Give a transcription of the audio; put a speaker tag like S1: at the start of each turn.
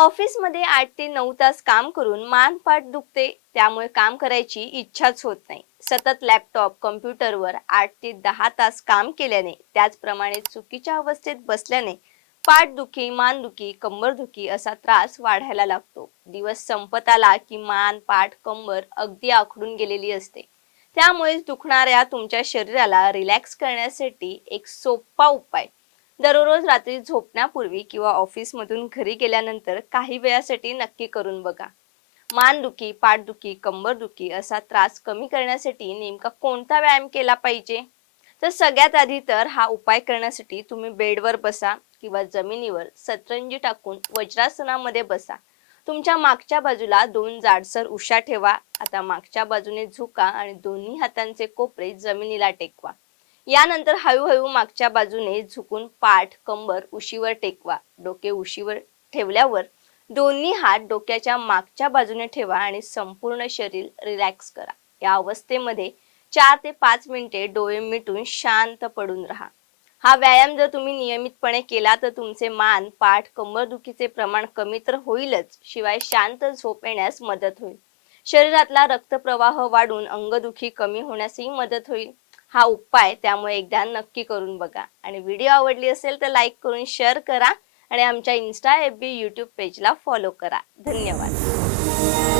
S1: ऑफिसमध्ये आठ ते नऊ तास काम करून मान पाठ दुखते त्यामुळे काम करायची इच्छाच होत नाही. सतत लॅपटॉप कम्प्युटरवर आठ ते दहा तास काम केल्याने त्याचप्रमाणे चुकीच्या अवस्थेत बसल्याने पाठदुखी मानदुखी कंबरदुखी असा त्रास वाढायला लागतो. दिवस संपत आला की मान पाठ कंबर अगदी आखडून गेलेली असते. त्यामुळेच दुखणाऱ्या तुमच्या शरीराला रिलॅक्स करण्यासाठी एक सोपा उपाय दररोज रात्री झोपण्यापूर्वी किंवा ऑफिसमधून घरी गेल्यानंतर काही वेळासाठी नक्की करून बघा. मानदुखी पाठदुखी कंबरदुखी असा त्रास कमी करण्यासाठी नेमका कोणता व्यायाम केला पाहिजे? तर सगळ्यात आधी तर हा उपाय करण्यासाठी तुम्ही बेडवर बसा किंवा जमिनीवर सतरंजी टाकून वज्रासनामध्ये बसा. तुमच्या मागच्या बाजूला दोन जाडसर उशा ठेवा. आता मागच्या बाजूने झुका आणि दोन्ही हातांचे कोपरे जमिनीला टेकवा. यानंतर हळूहळू मागच्या बाजूने झुकून पाठ कंबर उशीवर टेकवा डोके उशीवर ठेवल्यावर दोन्ही हात डोक्याच्या मागच्या बाजूने ठेवा आणि संपूर्ण शरीर रिलॅक्स करा. या अवस्थेमध्ये चार ते पाच मिनिटे डोळे मिटून शांत पडून राहा. हा व्यायाम जर तुम्ही नियमितपणे केला तर तुमचे मान पाठ कंबरदुखीचे प्रमाण कमी तर होईलच शिवाय शांत झोप येण्यास मदत होईल. शरीरातला रक्तप्रवाह वाढून अंगदुखी कमी होण्यासही मदत होईल. हा उपाय त्यामुळे एकदा नक्की करून बघा. आणि व्हिडिओ आवडली असेल तर लाईक करून शेअर करा आणि आमच्या इन्स्टा एफ बी यूट्यूब पेजला फॉलो करा. धन्यवाद.